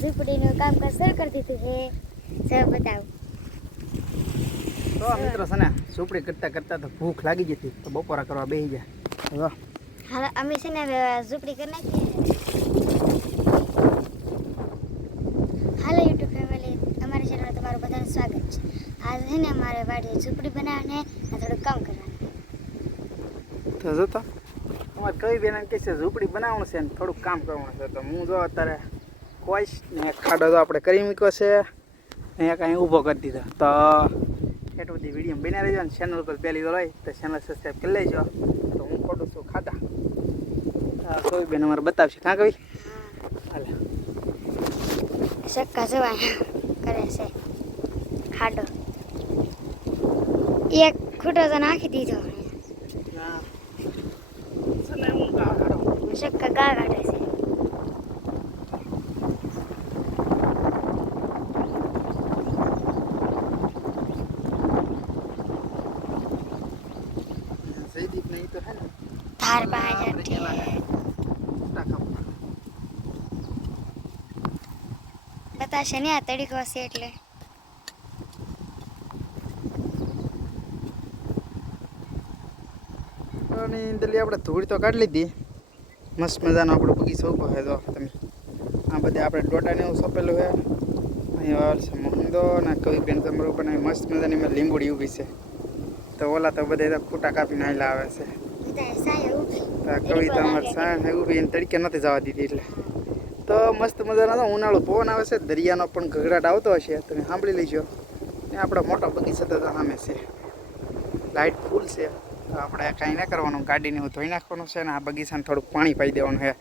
ઝૂંપડીનું કામકાજ શરૂ કરી દીધું છે. સર બતાવું. તો મિત્રો છે ને ઝૂંપડી કરતા કરતા તો ભૂખ લાગી જતી તો બપોરા કરવા બેસી જો. હવે અમે છે ને ઝૂંપડી કરી નાખીએ. હાલો યુટ્યુબ ફેમિલી અમારી ચેનલ તમારું બધાનું સ્વાગત છે. આજે છે ને અમારે વાડીએ ઝૂંપડી બનાવવાને આ થોડું કામ કરવાનું. તો જોતા અમારે કઈ બેન કહે છે ઝૂંપડી બનાવવાનું છે ને થોડુંક કામ કરવાનું છે. તો હું જો અત્યારે કોઈશ ને ખાડો તો આપણે કરી મૂક્યો છે. અહીંયા કાંઈ ઊભો કરી દીધો. તો એટલું બધી વીડિયો બની રહેજો ને ચેનલ પર પહેલી વાર હોય તો ચેનલ સબસ્ક્રાઈબ કરી લેજો. તો હું ખોટું છું ખાતા કોઈ બેન અમારે બતાવશે. કાં કઈ હાલે. સક્કા જવા કરે છે. ખાડો. એક ખૂટો તો નાખી દીધો. સક્કા ગા કાઢે છે જયદીપ ને ઈ તો હે ને ધાર આપણે પાસે કેવા જતી મોટા કાપડા. બતાશે ને આ તડીકો છે એટલે? અને અંદરલી આપણે ધૂળ તો કાઢી લીધી. મસ્ત મજાનો આપણો બગીચો ઊભો છે તો તમે. આ બધે આપણે ડોટાને એવું સોંપેલું છે. અહીં વાવલ છે મોહંદો અને કવિ બેન તમારું પણ મસ્ત મજાની મેં લીંબુડી ઊભી છે. તો ઓલા તો બધે તો ખૂટા કાપીને આયલા આવે છે. બધા સાયા ઊભી તો આ કવિ તો અમારે સાંજ ઊભી તડકે નથી જવા દીધી એટલે. તો મસ્ત મજાનો તો ઉનાળો પવન આવે છે. દરિયાનો પણ ઘઘરાટ આવતો હશે. તમે સાંભળી લેજો. ને આપણો મોટો બગીચા તો સામે છે. લાઇટ ફૂલ છે. તો આપણે કાંઈ ના કરવાનું. ગાડીને એવું ધોઈ નાખવાનું છે ને આ બગીચાને થોડુંક પાણી પાઈ દેવાનું છે.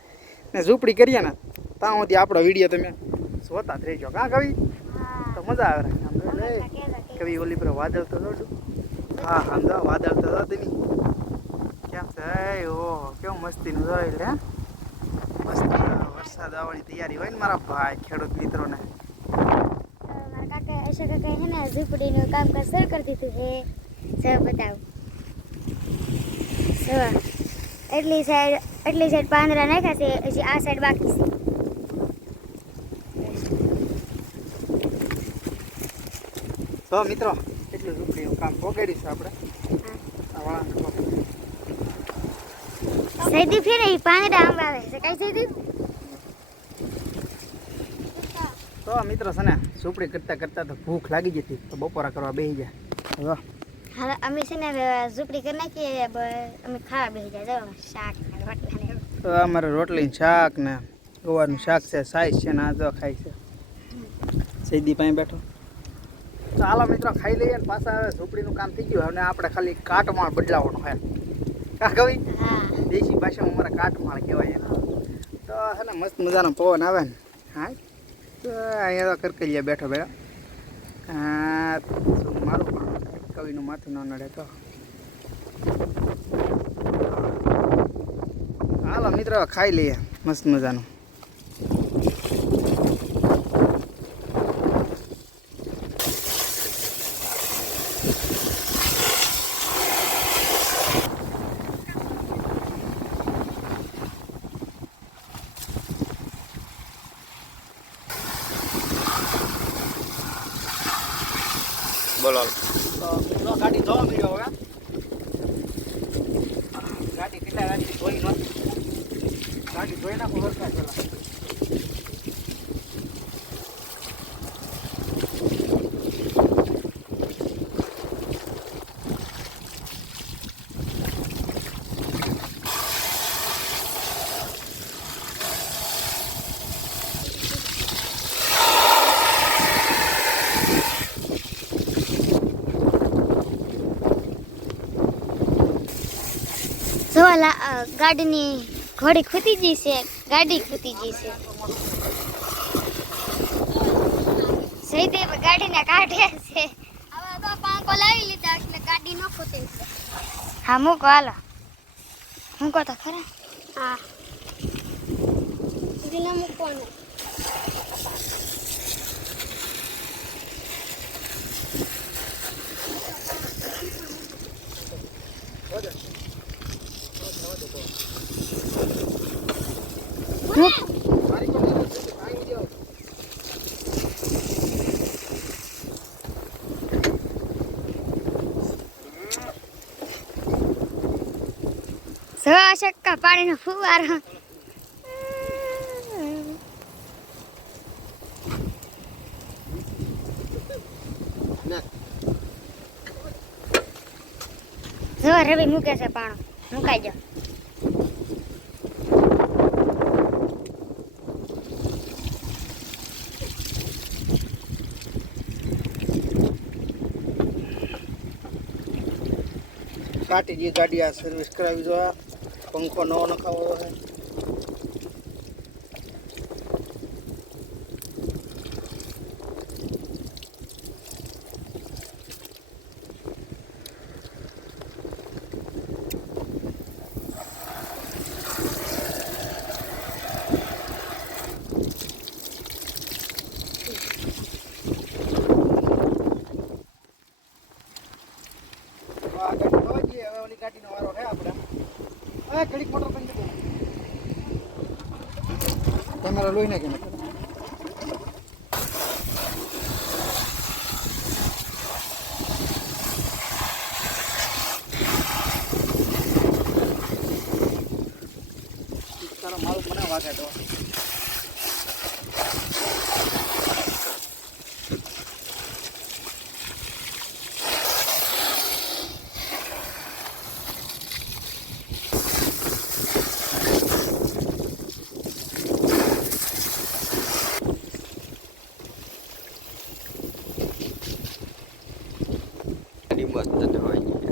ને ઝૂંપડી કરીએ ને, ત્યાં સુધી આપણો વીડિયો તમે જોતા જ રહીજો. કાં કવિ? તો મજા આવે. કવિ ઓલી પર વાદળ તો? દોડું હા હા વાદળ તો જો કેમ છે? ઓ કેવું મસ્તીનું જોઈ લે મસ્ત વરસાદ આવવાની તૈયારી હોય ને મારા ભાઈ ખેડૂત મિત્રોને. મારા કાકા એશા કાકા છે ને ઝૂંપડીનું કામકાજ શરૂ કરી દીધું છે. સર બતાવો. જો એટલી સાઈડ એટલી સાઈડ પાંદડા નાખ્યા છે હજી આ સાઈડ બાકી છે. તો મિત્રો એટલું ઝૂંપડીનું કામ પોગાડ્યું છે આપણે? આ વળાંક પોગાડ્યું. સૈદી ફેરે ઈ પાંદડા આંબા આવે છે. કઈ સૈદી તો મિત્રો છે ને સુપડી કરતા કરતા તો ભૂખ લાગી જતી તો બપોરા કરવા બેસી જાય હવે હવે અમે છે ને ઝૂંપડી કરી નાખીએ અમે ખાવા બેસી જાય જો શાક ને રોટલા ને તો અમારે રોટલી શાક ને ગોવાનું શાક છે સાઈઝ છે ને આ જો ખાય છે. સૈદી પાસે બેઠો. તો હાલો મિત્રો ખાઈ લઈએ ને પાછા હવે ઝૂંપડીનું કામ થઈ ગયું. અને આપણે ખાલી કાટમાળ બદલાવાનો હોય કા કવિ? દેશી ભાષામાં અમારા કાટમાળ કહેવાય. એને તો છે ને મસ્ત મજાનો પવન આવે ને. હા? તો અહીંયા તો કરકલિયા બેઠો બેઠો શું મારું પણ કવિનું માથું ન નડે તો. હાલો મિત્રો, ખાઈ લઈએ, મસ્ત મજાનું. બોલો. તો ગાડી ધોવા મળ્યો હવે. ગાડી કેટલા ગાડી ધોઈ નથી ગાડી ધોઈ નાખો વરસાદ પેલા જો લા ગાડીની ઘોડી ખૂતી ગઈ છે ગાડી ખૂતી ગઈ છે. સહીદેવ ગાડીને કાઢે છે. હવે તો પાંખો લાવી લીધા એટલે ગાડી ન ખૂતે હા મૂકો હાલો. મૂકો તો ખરા. હા. મૂકવાનું. બેઠો સક્કા પાણીનો ફુવારો. જો રવિ મૂકે છે પાણી. મુકાઈ જાઓ. કાઢી જે ગાડી આ સર્વિસ કરાવી દો પંખો નવો નખાવો છે. ગાડી હવે ઓલી કાઢીનો વારો છે આપણે. એ ઘડીક મોટર બંધ કરી કેમેરા લોહી નાખી નાખે મારું મને વાગે તો ગાડી મસ્ત જ હોય છે.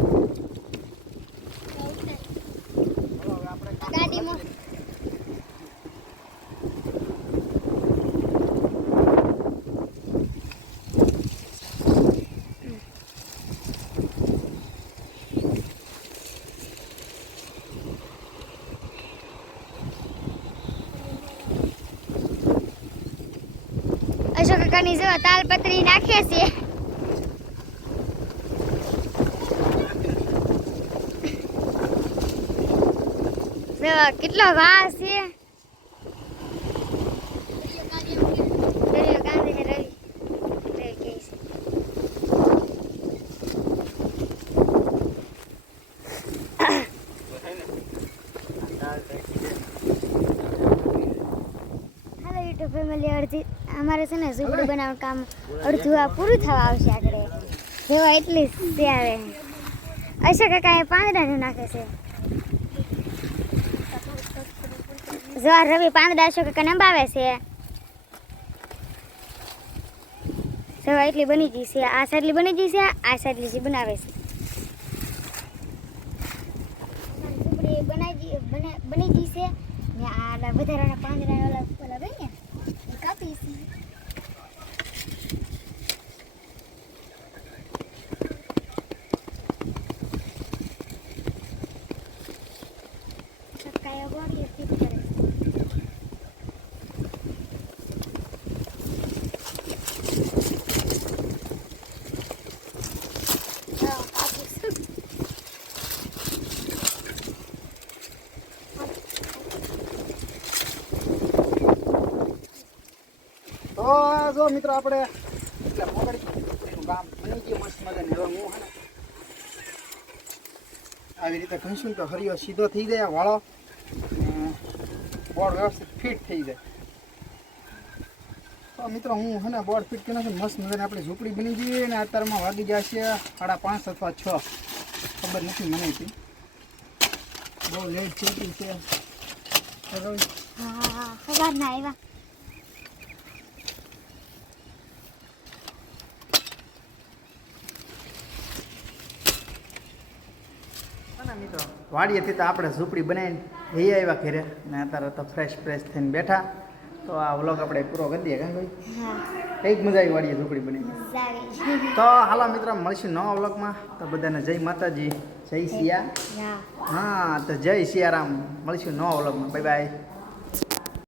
હવે આપણે કામ ગાડીમાં કાકાની જો તાલપત્રી નાખે છે. જો કેટલો વાસ છે. કાંદે છે. અમારે છે ને ઝૂંપડું બનાવવાનું કામ અડધું આ પૂરું થવા આવશે આગળ. જેવા એટલી છે આવે અશોક કાકા એ પાંદડાનું નાખે છે. જો રવિ પાંદડા અશોક કાકા નંબાવે છે. સવા એટલી બની ગઈ છે. આ સાઈડલી બની ગઈ છે, આ સાઈડલી જે બનાવે છે. ઝૂંપડી બનાવી બની ગઈ છે. ને આ વધારાના પાંદડા ઓલા ઓલા રહી ને એ કાપી છે ચક્કાએ ગોળીએ ફીટ કરે છે હા, કાપી છે. તો જો મિત્રો, આપણે આવી રીતે ઘણીશું તો હરિયો સીધો થઈ જાય, વાળો. બોર્ડ વ્યવસ્થિત ફિટ થઈ જાય. તો મિત્રો, હું હે ને બોર્ડ ફિટ કર્યો છે, મસ્ત મજાની આપણી ઝૂંપડી બની જઈએ અને અત્યારમાં વાગી છે સાડા પાંચ અથવા છ. ખબર નથી મને હતી બહુ લેટ થઈ ગઈ છે. ખબર ના આવ્યા. વાડીએથી તો આપણે ઝૂંપડી બનાવીને જઈ આવ્યા ઘરે. ને અત્યારે તો ફ્રેશ ફ્રેશ થઈને બેઠા. તો આ વ્લોગ આપણે પૂરો કરી દઈએ કાં ભાઈ કંઈક મજા આવી વાડીએ ઝૂંપડી બની તો હાલો મિત્રો મળશું નવા વ્લોગમાં તો બધાને જય માતાજી જય સિયા હા હા તો જય સિયારામ મળશું નવા વ્લોગમાં બાય બાય